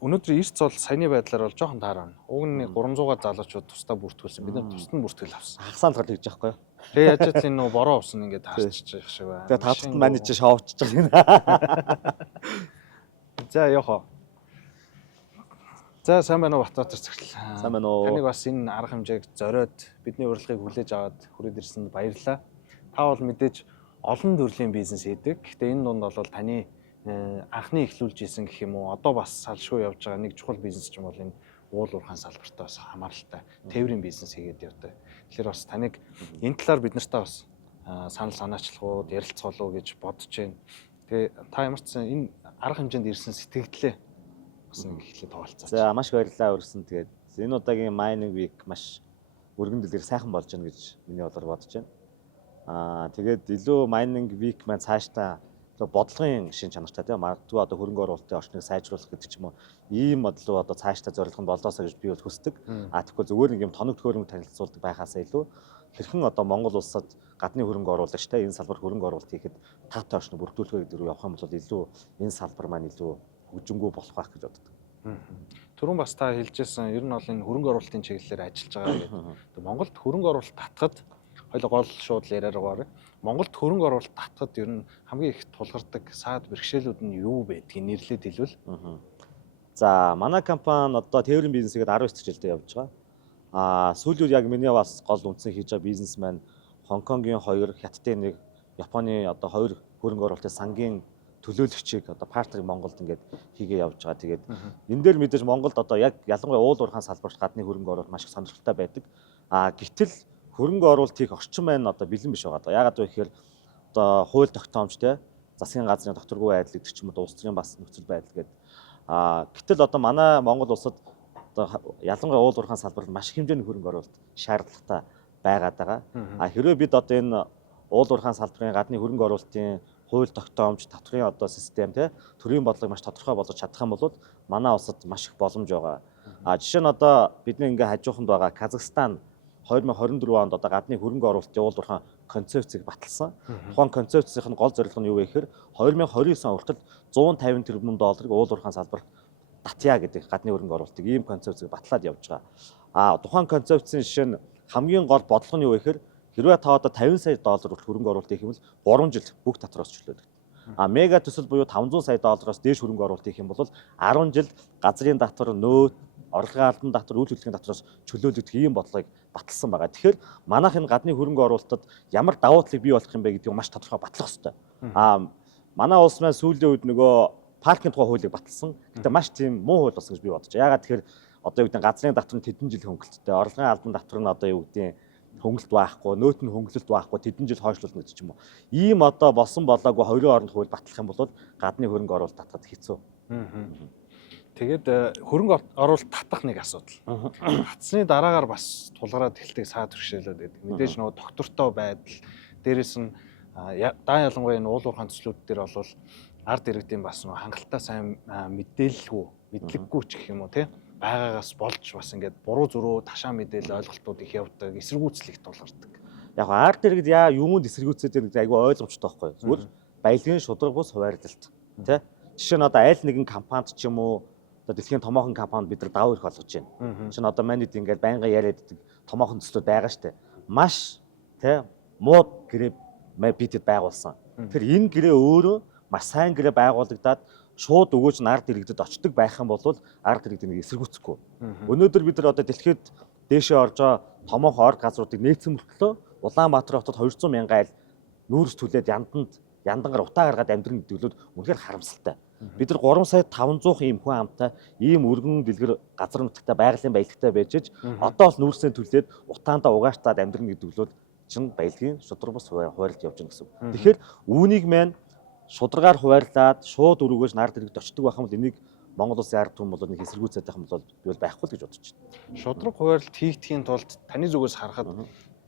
өнөөдөр эрт цол саяны байдлаар бол жоохон таарна. Уг нь 300-аар залуучууд тусдаа бүртгүүлсэн. Бид нар тусад нь бүртгэл авсан. Хагасаанд гал гэж байгаа байхгүй юу? Тэгээ яаж ч тийм нөгөө бороо усан ингээд таарчих шиг байна. Тэгээ тавталт менежер шоувч байгаа. За яохоо. За сайн байна уу Батбаатар цагтл. Сайн байна уу. Таныг бас энэ арга хэмжээг зориод бидний урилгыг хүлээж аваад хүрээд ирсэнд баярлалаа. Та бол мэдээж олон төрлийн бизнес хийдэг. Гэхдээ энэ дунд бол таны анхны эхлүүлж исэн гэх юм уу одоо бас салшгүй явж байгаа нэг чухал бизнес ч юм бол энэ уул уурхайн салбартаа бас хамааралтай тээврийн бизнес хийгээд явдаг. Тэгэхээр бас таныг энэ талаар бид нартай бас санал санаачлахууд ярилцах болов уу гэж бодож байна. Тэгээ та ямар ч энэ арга хэмжээнд ирсэн сэтгэгдлээ бас нэг ихлэ тоолцооч. За маш их баярлалаа өргөсөн. Тэгээд энэ удаагийн Mining Week маш өргөн дэлгэр сайхан болж байна гэж миний бодлоор бодож байна. Тэгээд илүү Mining Week маань цаашдаа бодлогын шин чанартай тийм магадгүй одоо хөрөнгө оруулалтын орчныг сайжруулах гэдэг ч юм уу ийм бодлоо одоо цаашдаа зорилго нь болоосоо гэж би бол хүсдэг. Тэгэхгүй зүгээр нэг юм тоног төхөөрөмж танилцуулдаг байхаасаа илүү хэрхэн одоо Монгол улсад гадны хөрөнгө оруулагчтай энэ салбар хөрөнгө оруулалт хийхэд тавтай орчныг бүрдүүлэх гэдэг рүү явах юм бол илүү энэ салбар маань илүү хөгжингүү болох байх гэж боддог. Түрүүн бас та хэлжсэн ер нь бол энэ хөрөнгө оруулалтын чиглэлээр ажиллаж байгаа гэдэг. Монголд хөрөнгө оруулалт татхад хоёул гол шууд яриараа гараа. Монголд хөрөнгө оруулалт татхад ер нь хамгийн их тулгардаг саад бэрхшээлүүд нь юу байдгийг нэрлээд хэлвэл. За манай компани одоо тээврийн бизнесгээд 19 жилдээ явж байгаа. Сүүлийн яг миний бас гол үндсэн хийж байгаа бизнес маань Хонконгийн 2, Хятадын 1, Японы одоо 2 хөрөнгө оруулалтын сангийн төлөөлөгчийг одоо партнерыг Монголд ингээд хийгээ явж байгаа. Тэгээд энэ дээр мэдээж Монголд одоо яг ялангуяа уул уурхайн салбарт гадны хөрөнгө оруулалт маш их сонирхолтой байдаг. Гэтэл хөрөнгө оруулалт хийх орчин маань одоо бэлэн биш байгаа. Яагаад вэ гэхээр одоо хууль тогтоомж те засгийн газрын докторгүй байдал гэдэг ч юм уу улс төрийн бас нөхцөл байдал гэдэг. Гэтэл одоо манай Монгол улсад одоо ялангуяа уул уурхайн салбарт маш их хэмжээний хөрөнгө оруулалт шаардлагатай байгаад байгаа. Хэрвээ бид одоо энэ уул уурхайн салбарын гадны хөрөнгө оруулалтын хууль тогтоомж, татврын одоо систем те төрийн бодлогыг маш тодорхой болгож чадах юм бол манай улсад маш их боломж байгаа. Жишээ нь одоо бидний ингээ хажууханд байгаа Казахстан 2024 онд одоо гадны хөрөнгө оруулалтын уул уурхайн концепцийг баталсан. Тухайн концепцийн гол зорилго нь юу вэ гэхээр 2029 он хүртэл 150 тэрбум долларыг уул уурхайн салбарт татъя гэдэг гадны хөрөнгө оруулалтыг ийм концепцийг батлаад явж байгаа. Тухайн концепцийн жишээ нь хамгийн гол бодлого нь юу вэ гэхээр хэрвээ та одоо 50 сая доллар хүртэл хөрөнгө оруулалт хийх юм бол 3 жил бүх татвараас чөлөөлөг. Мега төсөл буюу 500 сая доллараас дээш хөрөнгө оруулалт хийх юм бол 10 жил газрын татвар, нөөц, орлогын албан татвар, үйл хөдлөлийн татвараас чөлөөлөгдөх ийм бодлогыг баталсан байгаа. Тэгэхээр манайх энэ гадны хөрөнгө оруулалтад ямар давуу талыг бий болох юм бэ гэдгийг маш тодорхой батлах хэрэгтэй. Манай улс маань сүүлийн үед нөгөө паркинг тухай хуулийг баталсан. Гэтэ маш тийм муу хууль болсон гэж би бодож байна. Яагаад тэгэхээр одоо юу гэдэг нь газрын татвар нь тэдэн жил хөнгөлөлттэй, орлогын албан татвар нь одоо юу гэдэг нь хөнгөлөлт байхгүй, нөөт нь хөнгөлөлт байхгүй, тэдэн жил хойшлуулна гэдэг ч юм уу. Ийм одоо болсон болоогүй хоёрын оронд хууль батлах юм бол гадны хөрөнгө оруулалт татахад хэцүү. Тэгээд хөрөнгө оруулалт татах нэг асуудал. Татсны дараагаар бас тулгараад эхэлдэг саад бэрхшээлүүд байдаг. Мэдээж нөгөө доктортой байдал, дээрэс нь ялангуяа энэ уул уурхайн төслүүд дээр бол ард иргэдийн бас нөгөө хангалттай сайн мэдээлэлгүй, мэдлэггүй ч гэх юм уу тий байгаагаас болж бас ингээд буруу зөрөө ташаа мэдээлэл ойлголтууд их явдаг, эсэргүүцлэгт тулгардаг. Яг ард иргэд юунд эсэргүүцээд байгаа айгүй ойлгомжтой байхгүй. Зүгээр баялагын шударга бус хуваарлалт тий. Жишээ нь одоо аль нэгэн компанид ч юм уу одоо дэлхийн томоохон компанид бид нар даваа ирэх болгож байна. Жишээ нь одоо манайд ингээд байнга яриад байдаг томоохон төслүүд байгаа штэ. Маш тий муу гэрээ бидэд байгуулсан. Тэгэхээр энэ гэрээ өөрөө маш сайн гэрээ байгуулагдаад шууд өгөөж ард иргэдэд очдог байх юм бол ард иргэдийг эсэргүүцэхгүй. Өнөөдөр бид нар одоо дэлхийд дээшээ орж байгаа томоохон орд газруудыг нээсэн мөртлөө Улаанбаатар хотод 200 мянган айл нүүрс түлээд яндангаар утаа гаргаад амьдрын гэдэг нь үнэхээр харамсалтай. Бид нар 3 сая 500 ийм хүн амтай, ийм өргөн дэлгэр газар нутагтай байгалийн баялагтай байж одоо бол нүүрсээ түлээд утаандаа угаашдаад амьдрын гэдэг нь чинь баялагын шудраг бус хуваарлт явж байгаа гэсэн. Тэгэхээр үүнийг маань шударгаар хуваарлаад шууд өргөөж нард иргэд очдог байх юм бол энийг Монгол улсын ард түмэн бол нэг эсэргүүцээд байх юм бол би бол байхгүй л гэж бодож байна. Шудраг хуваарлт хийхдгийн тулд таны зүгээс харахад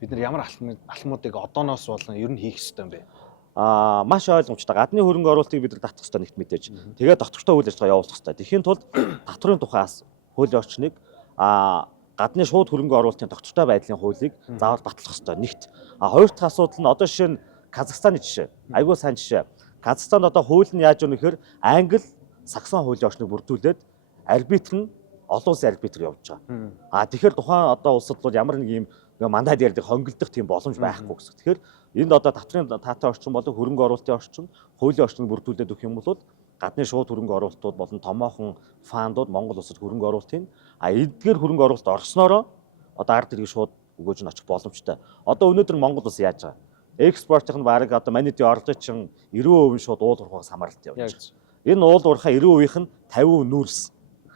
бид нар ямар алхмуудыг одооноос болон ер нь хийх ёстой юм бэ? Маш ойлгомжтой. Гадны хөрөнгө оруулалтыг бид нар татах ёстой нэгт мэдээж. Тэгээд доктортой үйл ажиллагаа явуулах ёстой. Тэхийн тулд татврын тухайас хуулийн орчныг гадны шууд хөрөнгө оруулалтын доктортой байдлын хуулийг заавал батлах ёстой нэгт. Хоёр дахь асуудал нь одоо жишээ нь Казахстаны жишээ. Айгуу сайн жишээ. Казахстанд одоо хууль нь яаж өгнө гэхээр англи, саксон хуулийн орчныг бүрдүүлээд арбитр нь олон улсын арбитр явж байгаа. Тэгэхээр тухайн одоо улсад бол ямар нэг юм мандат ярьдаг хонголдох тийм боломж байхгүй гэсэн. Тэгэхээр энд одоо татврын таатай орчин болон хөрөнгө оруулалтын орчин, хуулийн орчныг бүрдүүлээд өгөх юм бол гадны шууд хөрөнгө оруулалтууд болон томоохон фандууд Монгол улсад хөрөнгө оруулалтын эдгээр хөрөнгө оруулалт орсноороо одоо ард иргэн шууд өгөөж нь очих боломжтой. Одоо өнөөдөр Монгол улс яаж байгаа? Экспортын нь баг одоо манайдын орлогын чинь 90% шууд уул уурхаас хамааралтай явж байгаа. Энэ уул уурхаа 90%-ийнх нь 50% нүүрс.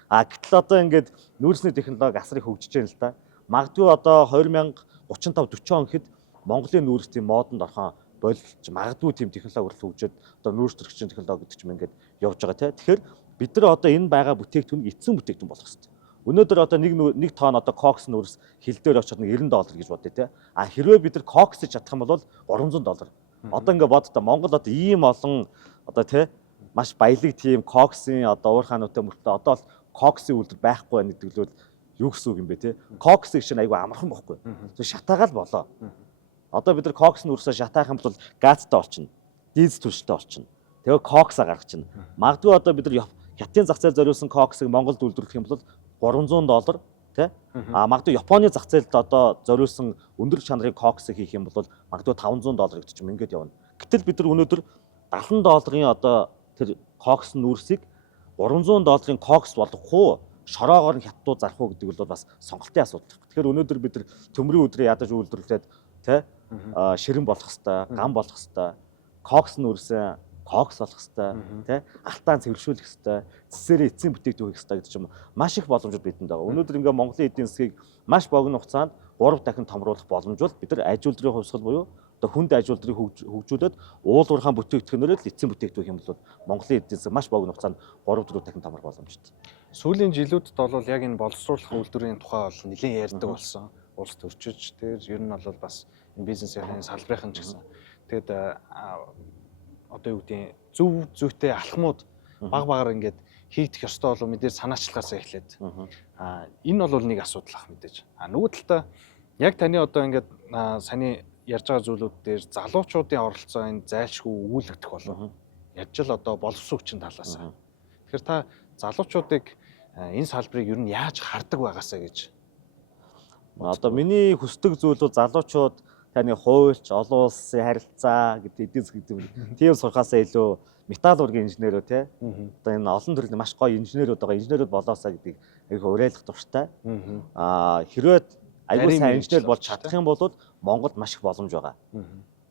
Гэтэл одоо ингээд нүүрсний технологи асар их хөгжиж байна л да. Магадгүй одоо 2035-40 он гэхэд Монголын нүүрсийн модонд орхон болж магадгүй тийм технологи хүртэл хөгжөөд одоо нүүрс төрөгчийн технологи гэдэг ч юм ингээд явж байгаа тийм. Тэгэхээр бид нар одоо энэ байгаа бүтээгдэхүүнийг эцсийн бүтээгдэхүүн болгох хэрэгтэй. Өнөөдөр одоо нэг тонн одоо кокс нүүрс хил дээр очоод $90 гэж бодъё те. Хэрвээ бид нар коксж чадах юм бол $300. Одоо ингээд боддоо Монгол одоо ийм олон одоо те маш баялаг тийм коксын одоо уурхаануудтай мөртлөө одоо бол коксын үйлдвэр байхгүй байна гэдэг л юу гэсэн үг юм бэ те. Кокс гэж чинь айгүй амархан бохгүй. Шатаагаал болоо. Одоо бид нар кокс нүүрсээ шатаах юм бол газтай олчихно. Дизель түлштэй олчихно. Тэгээ коксаа гаргачихна. Магадгүй одоо бид нар хятадын зах зээл зориулсан коксыг Монголд үйлдвэрлэх юм бол $300 тий. Магадгүй Японы зах зээлд одоо зориулсан өндөр чанарын коксыг хийх юм бол магадгүй $500 гэдэг чинь ингээд явна. Гэтэл бид нар өнөөдөр $70 одоо тэр кокс нүүрсийг $300 кокс болгох уу? Шороогоор нь хятадууд зарах уу гэдэг бол бас сонголтын асуудал. Тэгэхээр өнөөдөр бид нар төмрийн өдрөө ядаж үйлдвэрлээд тий ширэн болох хэвээр, гам болох хэвээр, кокс нүүрсээ кокс болох хэвээр, тий алтаан цэвэршүүлэх хэвээр, цэсээрээ эцсийн бүтээгдэхүүн хийх хэвээр гэдэг ч юм маш их боломжууд бидэнд байгаа. Өнөөдөр ингээ Монголын эдийн засгийг маш богино хугацаанд 3 дахин томруулах боломж бол бид нар аж үйлдвэрийн хувьсгал буюу одоо хүнд аж үйлдвэрийг хөгжүүлээд уул уурхаан бүтээгдэхүүнээр л эцсийн бүтээгдэхүүн юм бол Монголын эдийн засаг маш богино хугацаанд 3-4 дахин томрох боломжтой. Сүүлийн жилүүдэд бол яг энэ боловсруулах үйлдвэрийн тухай бол нэлээд ярьдаг болсон. Улс төрчиж тэр ер нь бол бас энэ бизнесийн салбарын ч гэсэн. Тэгэд одоо юу гэдгийг зөв зүйтэй алхмууд баг багаар ингээд хийгдэх ёстой болов мэдээж санаачлагаасаа эхлээд. Энэ бол нэг асуудал ах мэдээж. Нөгөө талдаа яг таны одоо ингээд саний ярьж байгаа зүйлүүд дээр залуучуудын оролцоо энэ зайлшгүй өгүүлэгдэх болов. Яаж л одоо боловсон хүчин талаас. Тэгэхээр та залуучуудыг энэ салбарыг ер нь яаж хардаг байгаасаа гэж. Одоо миний хүсдэг зүйл бол залуучууд таны хуульч, олон улсын харилцаа гэдэг эдийн засаг гэдэг тийм сурхаасаа илүү металл ургийн инженерөө тий. Одоо энэ олон төрлийн маш гоё инженерүүд байгаа. Инженерүүд болоосаа гэдгийг их уриалгах дуртай. Хэрвээ аюул сайн инженер болж чадах юм бол Монголд маш их боломж байгаа.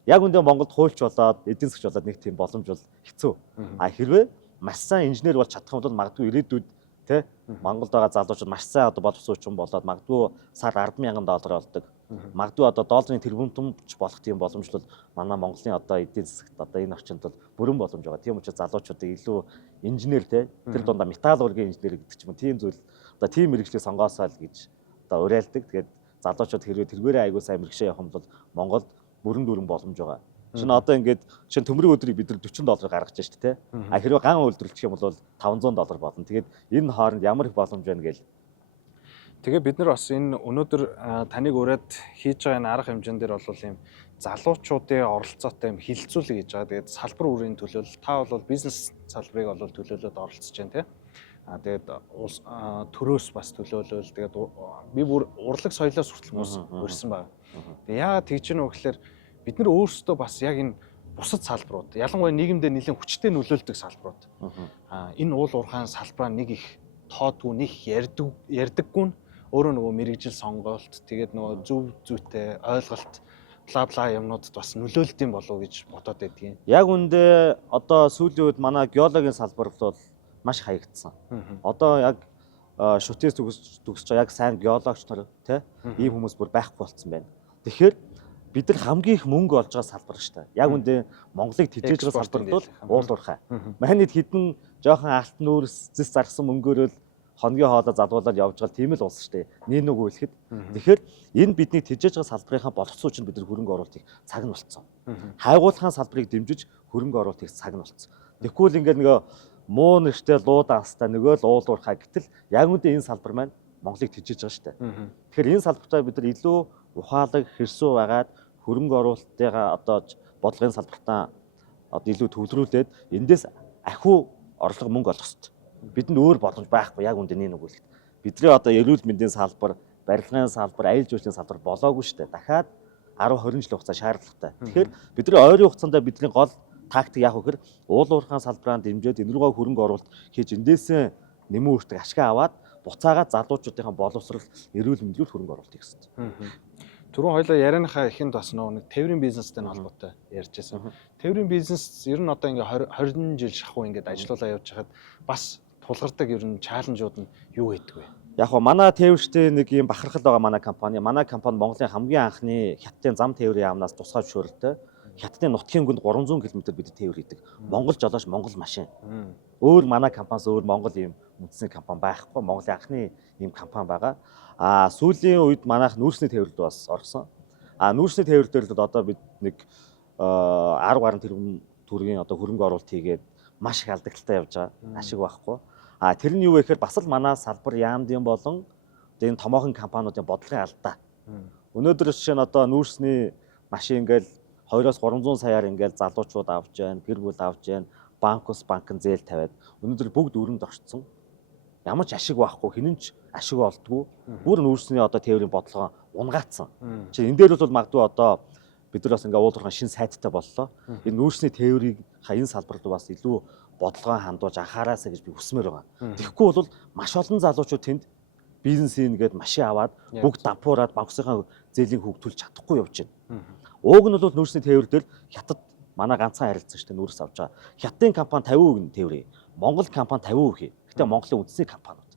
Яг үндэ Монголд хуульч болоод эдийн засгч болоод нэг тийм боломж бол хэцүү. Хэрвээ маш сайн инженер болж чадах юм бол магадгүй ирээдүйд тий Монголд байгаа залуучууд маш сайн одоо боловсруучсан болоод магадгүй сар $10,000 олдог. Магадгүй одоо долларын тэрбумч болох тийм боломж бол манай Монголын одоо эдийн засагт одоо энэ орчинд бол бүрэн боломж байгаа. Тийм учраас залуучуудыг илүү инженер тий тэр дундаа металл ургийн инженер гэдэг ч юм уу тийм зүйл одоо тийм мэргэжлийг сонгоосоо л гэж одоо уриалдаг. Тэгээд залуучууд хэрвээ тэргээрээ аягүй сайн мэргэшээ явах юм бол Монголд бүрэн дүүрэн боломж байгаа. Шинэ одоо ингээд шинэ төмрийн өдрийг бид нар $40 гаргаж байна шүү дээ. Хэрвээ ган үйлдвэрлэх юм бол $500 болно. Тэгээд энэ хооронд ямар их боломж байна гээл. Тэгээ бид нар бас энэ өнөөдөр таныг ураад хийж байгаа энэ арга хэмжээн дээр бол ийм залуучуудын оролцоотой юм хилцүүлэг хийж байгаа. Тэгээд салбар бүрийн төлөөлөл та бол бизнес салбарыг бол төлөөлөд оролцож байна тий. Тэгээд төрөөс бас төлөөлөл тэгээд би бүр урлаг соёлоос хүртэл урьсан байна. Тэгээд яагаад тэгж гэнэ вэ гэхээр бид нар өөрсдөө бас яг энэ бусад салбарууд ялангуяа нийгэмдээ нэлээд хүчтэй нөлөөлдөг салбарууд энэ уул уурхаан салбараа нэг их тоодгүй нэг ярьдаггүй нь өөрөө нөгөө мэрэгжил сонголт тэгээд нөгөө зөв зүйтэй ойлголт бла бла юмнуудад бас нөлөөлдөг юм болов уу гэж бодоод байдгийн. Яг үндэ одоо сүүлийн үед манай геологийн салбар бол маш хаягдсан. Одоо яг шүтээс төгсөж байгаа яг сайн геологч нар тий ийм хүмүүс бүр байхгүй болцсон байна. Тэгэхээр бид нар хамгийн их мөнгө олж байгаа салбар шүү дээ. Яг үндэ Монголыг тэжээж байгаа салбар бол уул уурхай. Манайд хідэн жоохон алт нүүрс зэс заргасан мөнгөөрөө хоногийн хоолой залгуулаад явж байгаа тийм л улс шүү дээ. Нэг үйлэхэд. Тэгэхээр энэ бидний тэжээж байгаа салбарынхаа боловсруу чинь бид нар хөрөнгө оруулалтыг цаг нь болцсон. Хайгуулахын салбарыг дэмжиж хөрөнгө оруулалтыг цаг нь болцсон. Тэгвэл ингээд нөгөө муу нэртэй луу данстай нөгөө л уул уурхай гэтэл яг үндэ энэ салбар маань Монголыг тэжээж байгаа шүү дээ. Тэгэхээр энэ салбартаа бид нар илүү ухаалаг хэрсүү байгаад хөрөнгө оруулалтыгаа одоо бодлогын салбартаа одоо илүү төвлөрүүлээд эндээс ахиу орлого мөнгө олох хэрэгтэй. Бидэнд өөр боломж байхгүй яг үндэ нэг үгүйсгэж. Бидний одоо эрүүл мэндийн салбар, барилгын салбар, аюул жуулчны салбар болоогүй шүү дээ. Дахиад 10-20 жил хугацаа шаардлагатай. Тэгэхээр бидний ойрын хугацаанд бидний гол тактик яг хөхөр уул уурхайн салбараа дэмжиж энэ рүүгээ хөрөнгө оруулалт хийж эндээсээ нэмэн үртэг ашиг аваад буцаагаад залуучуудынхаа боловсрол эрүүл мэндлүүл хөрөнгө оруулалт хийх хэрэгтэй. Түрүүн хоёлаа ярианыхаа эхэнд бас нэг тээврийн бизнестэй холбоотой ярьж байсан. Тээврийн бизнес ер нь одоо ингээ 20 жил шахуу ингээд ажиллаулаа явж хахад бас тулгардаг ер нь чаленжууд нь юу гэдэг вэ? Яг гоо манай тээвэрчтэй нэг юм бахархал байгаа манай компани. Манай компани Монголын хамгийн анхны хятадын зам тээврийн яамнаас тусгай зөвшөөрөлтэй. Хятадын нутгийн гүнд 300 км бид тээвэр хийдэг. Монгол жолооч Монгол машин. Өөр манай компаниас өөр Монгол ийм үндэсний компани байхгүй. Монголын анхны ийм компани байгаа. Сүүлийн үед манайх нүүрсний тээвэрлэлд бас орсон. Нүүрсний тээвэрлэлд одоо бид нэг 10 гаруй тэрбум төгрөгийн одоо хөрөнгө оруулалт хийгээд маш их алдагдaltaй явж байгаа. Ашиг байхгүй. Тэр нь юу вэ гэхээр бас л манай салбар яамдын болон энэ томоохон компаниудын бодлогын алдаа. Өнөөдөр жишээ нь одоо нүүрсний машин ингээл 200-300 саяар ингээл залуучууд авч जैन, гэр бүл авч जैन, банкус банкн зээл тавиад өнөөдөр бүгд өрөнд орцсон. Ямар ч ашиг байхгүй, хинэн ч ашиг олдгүй. Бүр нүүрсний одоо тээврийн бодлогоо унгаацсан. Чи энэ дээр бол магадгүй одоо бид нар бас ингээ уулуурхан шин сайттай боллоо. Энэ нүүрсний тээврийг энэ салбарт бас илүү бодлогоо хандуулж анхаараасаа гэж би хүсмээр байгаа. Тэгэхгүй бол маш олон залуучууд тэнд бизнес хийгээд машин аваад бүгд дампуураад банксынхаа зээлийн хүүг төлж чадахгүй явж байна. Ууг нь бол нүүрсний тээвэр дээр хятад манай ганцхан харилцан шүү дээ нүүрс авч байгаа. Хятадын компани 50% нь тээврээ. Монгол компани 50% хий. Гэтэ Монголын үндэсний компаниуд.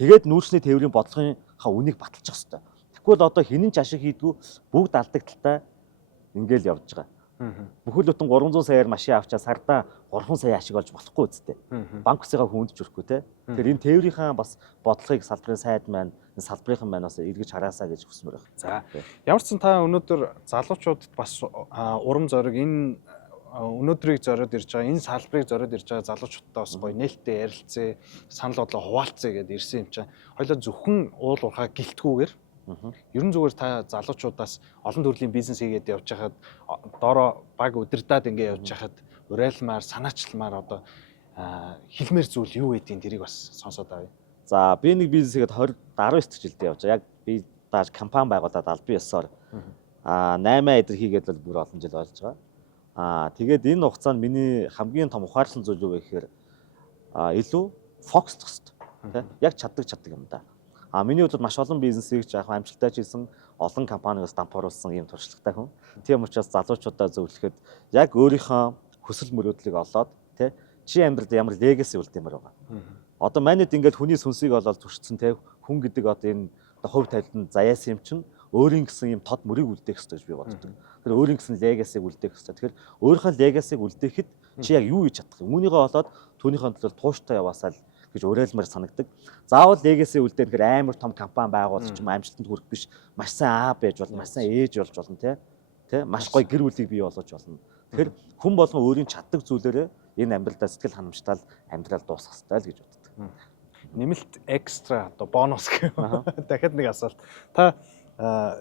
Тэгээд нүүрсний тээврийн бодлогынхаа үнийг баталчих хэвээр. Тэгвэл одоо хинэн ч ашиг хийдгүү бүгд алдагдaltaй ингээл явж байгаа. Бүхэл бүтэн 300 саяар машин авчаа сардаа 3 сая ашиг олж болохгүй үсттэй. Банксыгаа хүнд жүрхгүй те. Тэгэхээр энэ тээврийнхаа бас бодлогыг салбарын сайд маань, энэ салбарынхан маань бас эргэж хараасаа гэж хүсмээр байна. За. Ямар ч сан та өнөөдөр залуучуудад бас урам зориг энэ өнөөдрийг зориод ирж байгаа, энэ салбарыг зориод ирж байгаа залуучуудтай бас гоё нээлттэй ярилцээ, санал бодлоо хуваалцъя гэдээ ирсэн юм чинь. Хоёлоо зөвхөн уул уурхай гэлтгүүгээр ерөн зүгээр та залуучуудаас олон төрлийн бизнес хийгээд явж хахад доороо баг удирдаад ингээ явж хахад урайлмаар санаачламаар одоо хэлмээр зүйл юу гэдгийг тэрийг бас сонсоод авъя. За би нэг бизнес хийгээд 19 жилдээ явж байгаа. Яг би дааж компани байгуулад аль бие ёсоор 8 эдэр хийгээд бол бүр олон жил болж байгаа. Тэгээд энэ хугацаанд миний хамгийн том ухаарлан зүйл юу вэ гэхээр илүү фокуслох хэрэгтэй. Яг чаддаг юм да. Миний хувьд маш олон бизнесийг яг амжилттай хийсэн олон компаниуд дампууруулсан ийм туршлагатай хүн. Тийм учраас залуучуудаа зөвлөхөд яг өөрийнхөө хүсэл мөрөөдлийг олоод чи амьдралд ямар легаси үлдээмээр байгаа. Одоо манайд ингээд хүний сүнсийг олоод туршсан хүн гэдэг одоо энэ хувь тавилтанд заяасан юм чинь өөрийн гэсэн юм тод мөрийг үлдээх хэрэгтэй гэж би боддог. Тэгэхээр өөрийн гэсэн легасиг үлдээх хэрэгтэй. Тэгэхээр өөрийнхөө легасиг үлдээхэд чи яг юу хийж чадах юм? Үүнийгээ олоод түүнийхээ төлөө тууштай яваасаа гэж уриалмаар санагдаг. Заавал легаси үлдээх гэхээр амар том компани байгуулах ч юм амжилтанд хүрэх биш. Маш сайн аа байж болно, маш сайн ээж болж болно тий. Маш гоё гэр бүлийг бий болгож болно. Тэгэхээр хүн болгон өөрийн чаддаг зүйлээрээ энэ амьдралдаа сэтгэл ханамжтал амьдрал дуусгах хэрэгтэй л гэж боддог. Нэмэлт экстра одоо бонус гэх юм. Дахиад нэг асуулт. Та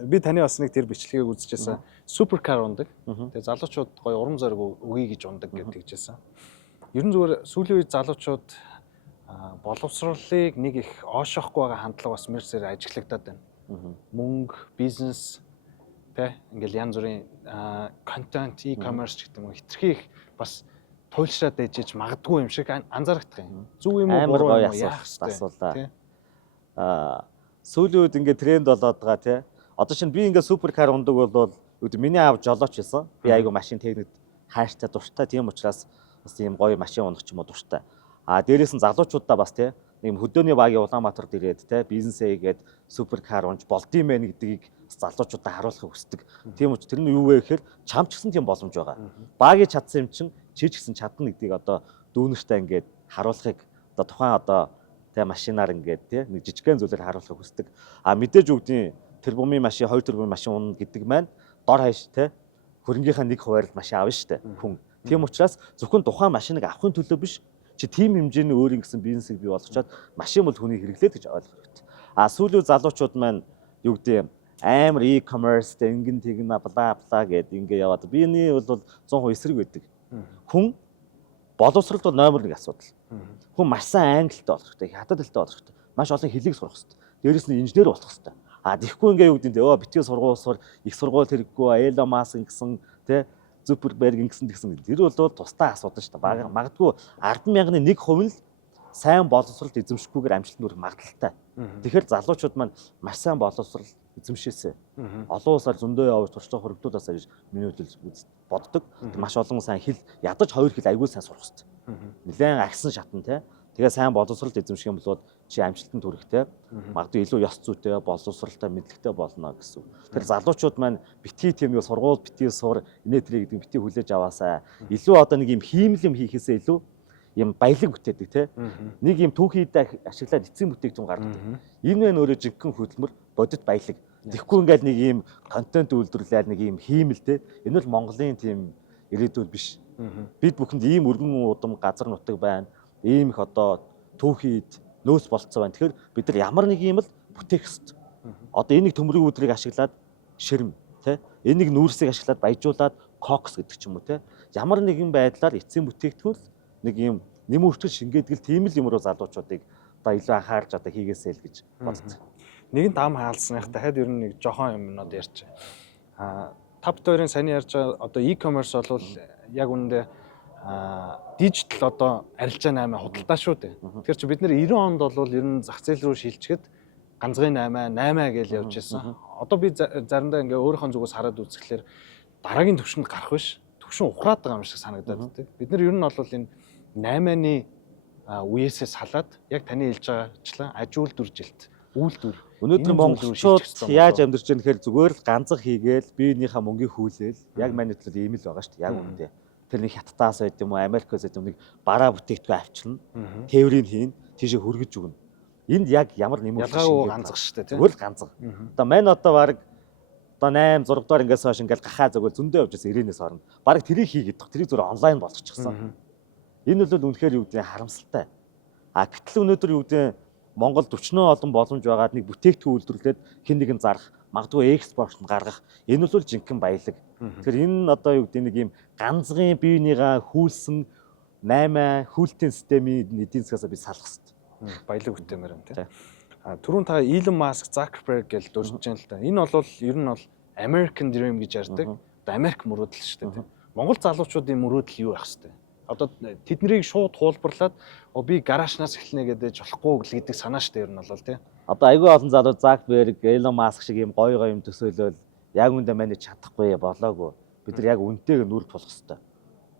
би таны бас нэг тэр бичлэгийг үзчихсэн. Суперкар ундаг. Тэгээ залуучууд гоё урам зориг өгье гэж ундаг гэдэг хэлжсэн. Ерөн зүгээр сүүлийн үед залуучууд боловсролыг нэг их оошоохгүй байгаа хандлага бас мэрсээр ажиглагдаад байна. Мөнгө, бизнес ингээл янз бүрийн контент, e-commerce гэх юм уу хитрхи их бас туйлшраад ээжж магадгүй юм шиг анзаарах юм. Зүг юм уу буруу юм уу яах вэ? Сүүлийн үед ингээд тренд болоод байгаа тий. Одоо шинэ би ингээд суперкар ундаг бол миний аав жолооч байсан. Би айгүй машин техникт хайртай дуртай. Тийм учраас бас ийм гоё машин унах ч юм уу дуртай. Дээрээс нь залуучуудаа бас тий ийм хөдөөний багийн Улаанбаатарт ирээд тий бизнесээ хийгээд суперкар унж болдсон мэн гэдгийг залуучуудаа харуулахыг хүсдэг. Тийм учраас тэр нь юу вэ гэхээр чам ч гэсэн тийм боломж байгаа. Багийн чадсан юм чинь чи ч гэсэн чадна гэдгийг одоо дүүнэртээ ингээд харуулахыг одоо тухайн одоо тий машинаар ингээд тий нэг жижигхэн зүйлээр харуулахыг хүсдэг. Мэдээж үгдийн тэрбумын машин 2 тэрбумын машин унна гэдэг маань дор хаяш тий хөрөнгийнхаа 1% машин авна штэ хүн. Тийм учраас зөвхөн тухайн машиныг авахын төлөө биш чи тийм хэмжээний өөрийн гэсэн бизнесийг бий болгочоод машин бол хүний хэрэглээд гэж ойлгох хэрэгтэй. Сүүлийн залуучууд маань юу гэдэг амар e-commerce тэнгэн тэгнэ бла бла гэд ингээ яваад биний бол 100% эсрэг байдаг. Хүн боловсрол бол номер 1 асуудал. Хүн маш сайн англитэй болох хэрэгтэй, хятад хэлтэй болох хэрэгтэй. Маш олон хэлийг сурах хэрэгтэй. Дээрээс нь инженер болох хэрэгтэй. Тэгэхгүй ингээ юу гэдэг нь битгий сургууль сур, их сургууль хэрэггүй, Элон Маск гэсэн тэ Зукерберг гэсэн тэр бол тусдаа асуудал шүү дээ. Магадгүй 10,000-ны 1% л сайн боловсролд эзэмшихгүйгээр амжилтанд хүрэх магадлалтай. Тэгэхээр залуучууд маань маш сайн боловсрол эзэмшээсэй. Олон улсаар зөндөө явж туршлага хөргөдүүлээсэй гэж миний хувьд боддог. Маш олон сайн хэл ядаж 2 хэл аягүй сайн сурах хэрэгтэй. Нилээн агсан шатн те. Тэгээ сайн боловсролд эзэмших юм бол чи амжилтанд хүрэх те. Магадгүй илүү ёс зүйтэй, боловсралтай, мэдлэгтэй болно гэсэн. Тэр залуучууд маань битгий тийм нэг сургууль битгий сур, инээтрий гэдэг битгий хүлээж аваасаа. Илүү одоо нэг юм хиймэл юм хийхээсээ илүү юм баялаг бүтээдэг те. Нэг юм түүхийдээ ашиглаад эцсийн бүтээгдэхүүн гаргадаг. Энэ өөрөө жинхэнэ хөдөлмөр бодит баялаг. Тэгэхгүй ингээд нэг юм контент үйлдвэрлээд нэг юм хиймэл те. Энэ бол Монголын тийм ирээдүйн биш. Бид бүхэнд ийм өргөн удам газар нутаг байна. Ийм их одоо түүхийд нөөц болцсон байна. Тэгэхээр бид нар ямар нэг юм л бүтээх ёстой. Одоо энэ нэг төмрийн өдрийг ашиглаад ширм те. Энэ нэг нүүрсийг ашиглаад баяжуулаад кокс гэдэг ч юм уу те. Ямар нэгэн байдлаар эцсийн бүтээгдэхүүн нэг юм нэм үртгэл шингээдэг л тийм л юм руу залуучуудыг одоо илүү анхаарч одоо хийгээсэй л гэж боддог. Нэгэнт ам хаалсных дахиад ер нь нэг жохон юмнууд ярьж. Тав хоёрын саяны ярьж байгаа одоо e-commerce бол яг үүндээ дижитал одоо арилжаа 8 худалдаа шүү дээ. Тэгэхээр чи бид нэр 90 онд бол ер нь зах зээл рүү шилжчихэд ганцгын 8 гэж явж байсан. Одоо би заримдаа ингээ өөрийнхөө зүгээс хараад үзэхлээр дараагийн түвшинд гарах биш. Түвшин ухраад байгаа юм шиг санагдаад тийм. Бид нар ер нь бол энэ 8-ны үеэсээ салаад яг таны хэлж байгаачлан аж үйлдвэржилт, үйлдвэр. Өнөөдөр монголчууд яаж амьдарч байгаа нэхэр зүгээр л ганцхан хийгээл биенийхээ мөнгийг хүлээл яг манайд л ийм л байгаа шүү дээ. Яг үнэндээ. Тэр нэг хаттаас байд юм уу, Америкээс байд юм нэг бараа бүтээгдэхүүн авчирна. Тээврийг хийн, тийшээ хөргөж өгнө. Энд яг ямар нэмэлт ялгаагүй ганцх шүү дээ тийм. Зүгээр л ганцхан. Одоо мань одоо баг одоо 8 6 дугаар ингээс хойш ингээл гахаа зөвгөл зөндөө явж байсан 90-ээс орно. Бараг тэрийг хийгээд баг тэрийг зүгээр онлайн болгочихсон. Энэ бол үнэхээр юу гэдэг харамсалтай. Гэтэл өнөөдөр юу гэдэг Монгол 40 олон боломж байгаад нэг бүтээгдэхүүн үйлдвэрлээд хэн нэгэн зарах, магадгүй экспорт нь гаргах. Энэ бол жинхэнэ баялаг. Тэгэхээр энэ одоо юу гэдэг нэг юм ганцгын биенийгаа хүлсэн 8 хүлтийн системийн эдийн засгаас би салах хэрэгтэй. Баялаг үтэмээр юм тийм. Түрүүн та Elon Musk, Zuckerberg гэж дурдж байна л да. Энэ бол ер нь бол American Dream гэж ярьдаг. Одоо Америк мөрөөдөл шүү дээ тийм. Монгол залуучуудын мөрөөдөл юу байх вэ? Одоо тэднийг шууд хуулбарлаад би гаражнаас эхлэнэ гэдэж болохгүй л гэдэг санаа шүү дээ ер нь бол тийм. Одоо айгүй олон залуу Zuckerberg, Elon Musk шиг юм гоё юм төсөөлөл яг үндэ манайд чадахгүй болоогүй. Бид нар яг үнтэйг нүрд тулах хэрэгтэй.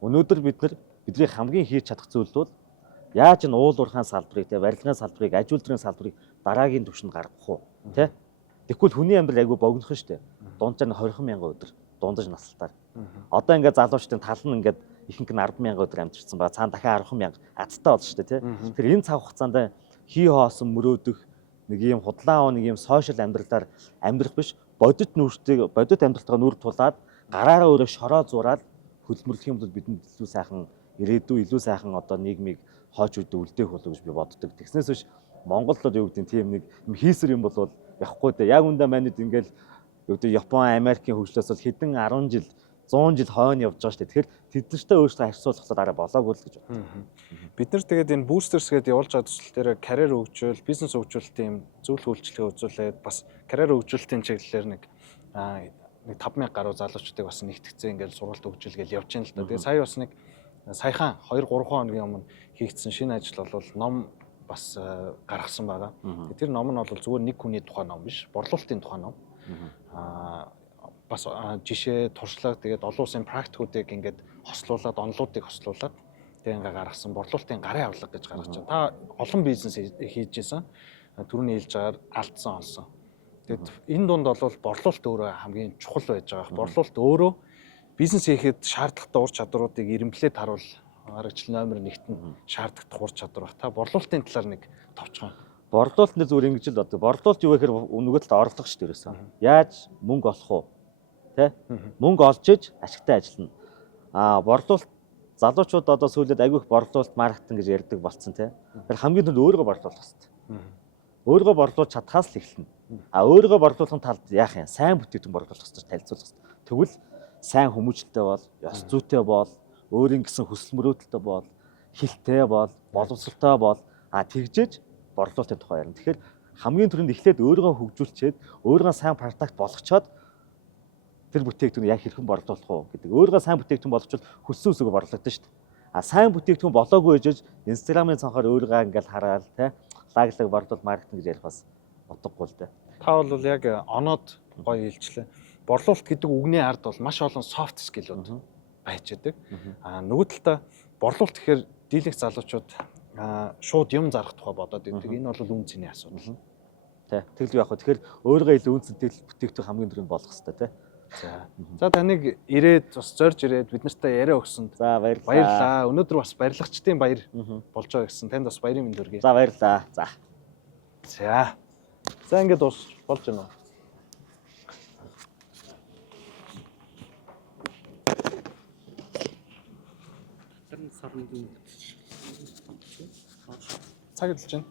Өнөөдөр бидний хамгийн хийж чадах зүйл бол яаж н уул уурхайн салбарыг те барилгын салбарыг, аж үйлдвэрийн салбарыг дараагийн түвшинд гаргах уу те. Тэгвэл хүний амьдрал айгүй богинох шүү дээ. Дунджаар нь 20,000 өдөр дундаж насалтаар. Одоо ингээд залуучдын тал нь ингээд ихэнх нь 10,000 өдөр амьдэрсэн ба цаана дахиад 10,000 азтай болно шүү дээ те. Тэгэхээр энэ цав хугацаанд хий хоосон мөрөөдөх нэг юм худлаа нэг юм сошиал амьдралаар амьдрах биш бодит амьдралтаа нүр тулаад гараараа өөрөө шороо зураад хөдөлмөрлөх юм бол бидэнд илүү сайхан ирээдүй илүү сайхан одоо нийгмийг хойч үдэ үлдээх болов гэж би боддог. Тэгснээс биш Монголд юу гэдэг тийм нэг хийсэр юм бол явахгүй дээ. Яг үндэ манайд ингээл юу гэдэг Япон, Америкийн хөгжлөөс бол хэдэн 10 жил 100 жил хойно явж байгаа шүү дээ. Тэгэхээр тэднэртэй өөрсдөө харьцуулахад арай болоогүй л гэж байна. Бид нар тэгээд энэ boosters гэдэг явуулж байгаа төсөл дээр карьер хөгжүүл, бизнес хөгжүүлэлтийн зөвлөх үйлчлэгээ үзүүлээд бас карьер хөгжүүлэлтийн чиглэлээр нэг 5,000 гаруй залуучуудыг бас нэгтгэцээ ингээл сургалт хөгжүүлгээл явж байна л да. Тэгээд сая бас нэг саяхан 2-3 хоногийн өмнө хийгдсэн шинэ ажил бол ном бас гаргасан байгаа. Тэр ном нь бол зүгээр нэг хүний тухай ном биш, борлуулалтын тухай ном. Бас жишээ, туршлага тэгээд олон улсын практикуудыг ингээд хослуулад, онлуудыг хослуулад тэгээд ингээ гаргасан борлуулалтын гарын авлага гэж гаргаж байна. Та олон бизнес хийж байсан. Түрүүний хэлж байгаагаар алдсан олсон. Тэгэд энэ дунд бол борлуулалт өөрөө хамгийн чухал байж байгаа. Борлуулалт өөрөө бизнес хийхэд шаардлагатай ур чадваруудыг эренблээд харуул гарагчл номер 1-т нь шаардлагатай ур чадвар баг. Та борлуулалтын талаар нэг товчхон. Борлуулалтын зүгээр ингэж л бод. Борлуулалт юу гэхээр нөгөө талд орлого шүү дээрээс. Яаж мөнгө олох уу? Тэ? Мөнгө олж иж ашигтай ажиллана. Борлуулалт залуучууд одоо сүүлд айгүйх борлуулалт маркетинг гэж ярьдаг болцсон тэ. Тэгэхээр хамгийн түрүүнд өөрийгөө борлуулах хэрэгтэй. Өөрийгөө борлуулж чадхаас л эхэлнэ. Өөрийгөө борлуулахын талд яах юм? Сайн бүтээгдэхүүн борлуулах хэрэгтэй, танилцуулах хэрэгтэй. Тэгвэл сайн хүмүүжлэлтэй бол, ёс зүйтэй бол, өөрийн гэсэн хүсэл мөрөөдөлтэй бол, хилтэй бол, боловсралтай бол тэгжээж борлуулалтын тухай ярина. Тэгэхээр хамгийн түрүүнд эхлээд өөрийгөө хөгжүүлчихэд, өөрийгөө сайн продакт болгочоод тэр бүтээгдэхүүн яг хэрхэн борлуулах уу гэдэг. Өөрийгөө сайн бүтээгдэхүүн болгочвол хүссэн үсээгөө борлуулдаг шүү дээ. Сайн бүтээгдэхүүн болоогүй ээжж Instagram-ын цонхоор өөрийгөө ингээл хараад те лаглаг борлуул маркетинг гэж ярих бас утгагүй л дээ. Та бол яг оноод гоё хэлжлээ. Борлуулалт гэдэг үгний ард бол маш олон soft skill-ууд байчаадаг. Нөгөө талдаа борлуулалт гэхээр дийлэх залуучууд шууд юм зарах тухай бодоод байдаг. Энэ бол үн цэний асуудал. Тэгэл яах вэ? Тэгэхээр өөрийгөө илүү үнцэнтэй бүтээгдэхүүн хамгийн түрүүнд болгох хэрэгтэй те. За таныг ирээд бас зорж ирээд бид нартай яриа өгсөнд за баярлалаа. Өнөөдөр бас барилгачдын баяр болж байгаа гэсэн. Танд бас баярын мэнд хүргэе. За баярлалаа. За ингээд болж байна уу? Цаг эдэлж байна.